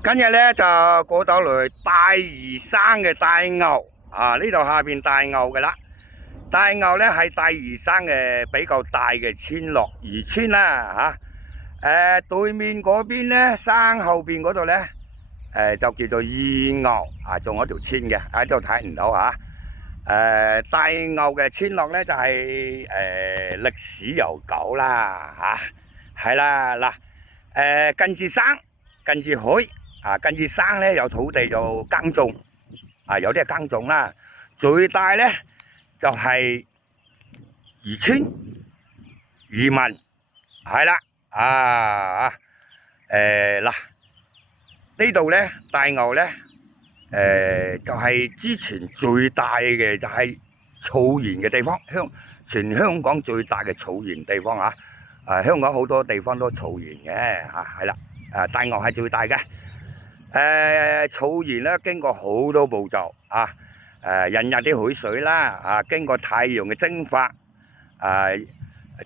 今日咧就過到嚟大嶼山嘅大牛啊，呢度下邊大牛嘅啦。大牛咧係大嶼山嘅比較大嘅村落漁村啦吓。對面嗰邊咧山後邊嗰度咧，就叫做二牛啊，仲有一條村嘅喺度睇唔到吓。大牛嘅村落咧就係歷史悠久啦吓，係啦嗱，近住山，近住海。近住山咧有土地就耕種，有啲係耕種啦。最大咧就係漁村漁民，係啦嗱呢度咧大牛咧就係之前最大嘅就係草原嘅地方，全香港最大嘅草原地方啊！香港好多地方都草原嘅係啦，大牛係最大嘅。草原咧經過好多步驟引入啲海水啦經過太陽嘅蒸發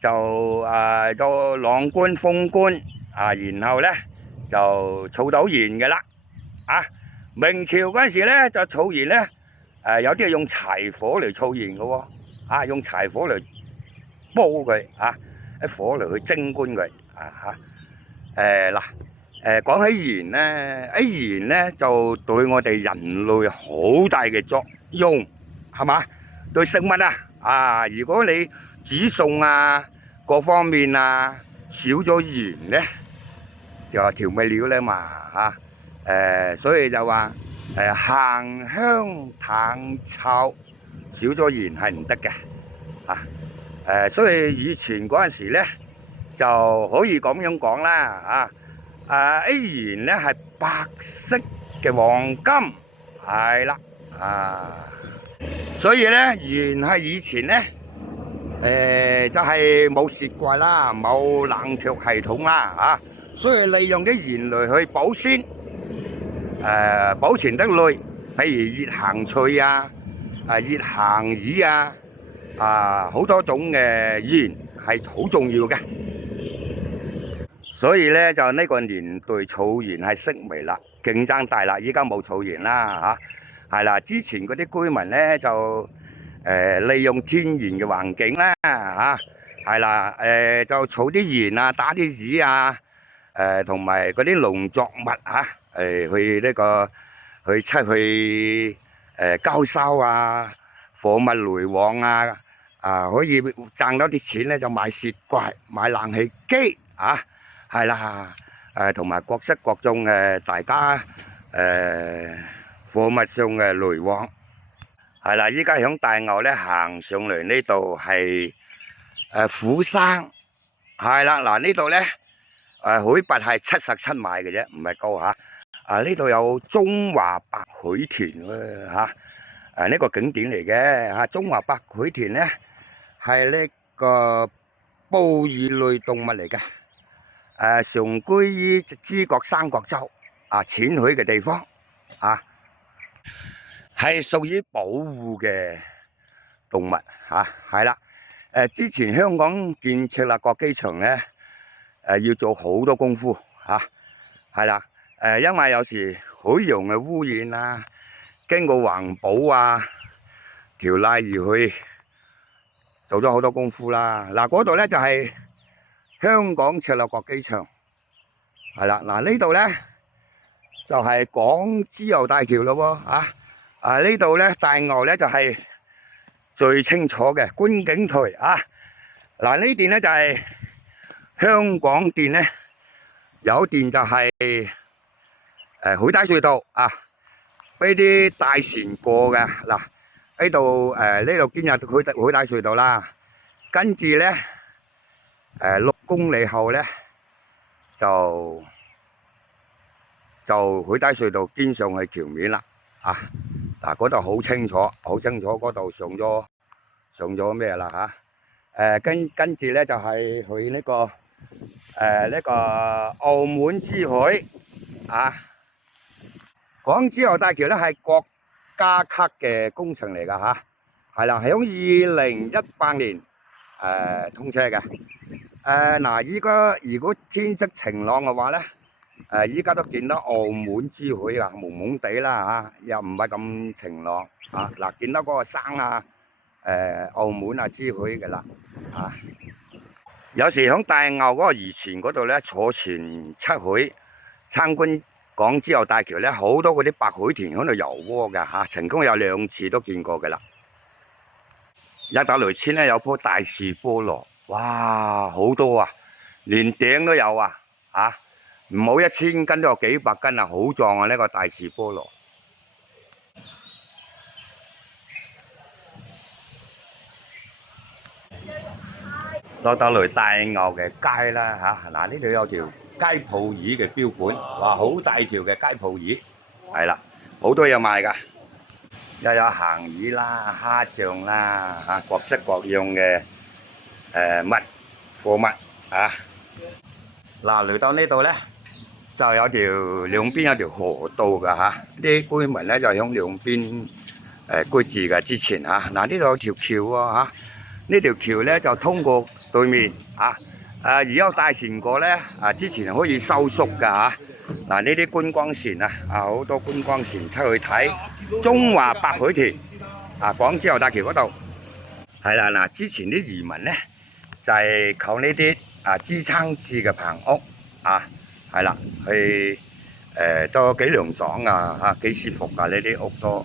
就晾乾風乾然後咧就儲到鹽嘅啦明朝嗰陣時咧就儲鹽咧有啲係用柴火嚟儲鹽嘅喎用柴火嚟煲佢喺火嚟去蒸乾佢嗱。講起鹽咧，鹽咧就對我哋人類好大嘅作用，係嘛？對食物如果你煮餸各方面少咗鹽咧，就係調味料咧嘛所以就話鹹香淡臭少咗鹽係唔得嘅所以以前嗰陣時咧就可以咁樣講啦鹽咧係白色嘅黃金，係啦所以咧鹽係以前咧就係冇雪櫃啦，冇冷卻系統啦所以利用啲鹽嚟去保鮮，保存得耐，譬如熱鹹菜熱鹹魚好多種嘅鹽係好重要嘅。所以咧就呢個年代草原係式微啦，競爭大啦，依家冇草原啦係啦。之前嗰啲居民咧就利用天然嘅環境啦係啦就儲啲鹽打啲魚同埋嗰啲農作物去呢個去出去交收貨物來往可以賺到啲錢咧就買雪櫃、買冷氣機係啦，同埋各式各種嘅大家貨物上嘅來往，係啦。依家響大牛咧行上嚟呢度係虎山，係啦嗱呢度咧海拔係77米嘅啫，唔係高呢度有中華白海豚喎呢個景點嚟嘅中華白海豚咧係呢個哺乳類動物嚟嘅。常居於珠江三角洲淺海嘅地方係屬於保護嘅動物係啦。之前香港建設立國機場咧要做好多功夫係啦。因為有時海洋嘅污染經過環保條例而去做咗好多功夫啦。嗱嗰度咧就係香港赤鱲角機場係啦，嗱呢度咧就係港珠澳大橋咯喎呢度咧大牛咧就係最清楚嘅觀景台嗱呢段咧就係香港段咧，有段就係海底隧道俾啲大船過嘅嗱呢度建入海底隧道啦，跟住咧6公里後咧就海底隧道經上去橋面啦嗱嗰度好清楚，嗰度上咗咩啦跟住咧就係去呢個澳門珠海港珠澳大橋咧係國家級嘅工程嚟噶係啦，響2018年通車嘅。嗱，依家如果天色晴朗嘅話咧，依家都見到澳門珠海啊，蒙蒙地啦嚇，又唔係咁晴朗啊。嗱，見到嗰個山啊，澳門啊，珠海嘅啦啊。有時喺大牛嗰個漁船嗰度咧，坐船出海參觀港珠澳大橋咧，好多嗰啲白海豚喺度游窩㗎嚇，曾經有2次都見過㗎啦。一打雷村咧有棵大樹菠蘿，哇，好多啊，連頂都有啊嚇！唔好1000斤都有幾百斤啊，好壯啊！呢個大樹菠蘿。落到嚟大牛嘅街啦嚇，嗱呢度有條街鋪魚嘅標本，哇好大條嘅街鋪魚，係啦，好多嘢賣㗎，又有鹹魚啦、蝦醬啦嚇，各式各樣嘅貨物啊。嗱嚟到呢度咧，就有兩邊有條河道㗎嚇，啲居民咧就喺兩邊居住嘅之前嚇，嗱呢度有條橋喎嚇。呢條橋咧就通過對面啊，如果有大船過咧之前可以收縮㗎嚇。嗱呢啲觀光船好多觀光船出去睇中華白海豚港珠澳大橋嗰度係啦。嗱，之前啲漁民咧就係靠呢啲支撐住嘅棚屋係啦，去都幾涼爽啊幾舒服㗎呢啲屋都。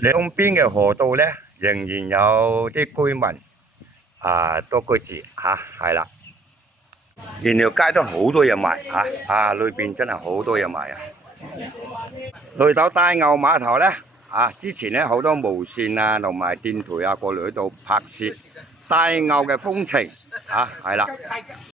兩邊嘅河道咧，仍然有啲居民都居住係啦，沿條街都好多嘢賣裏邊真係好多嘢賣啊！嚟到大牛碼頭咧之前咧好多無線同埋電台過嚟呢度拍攝大牛嘅風情係啦。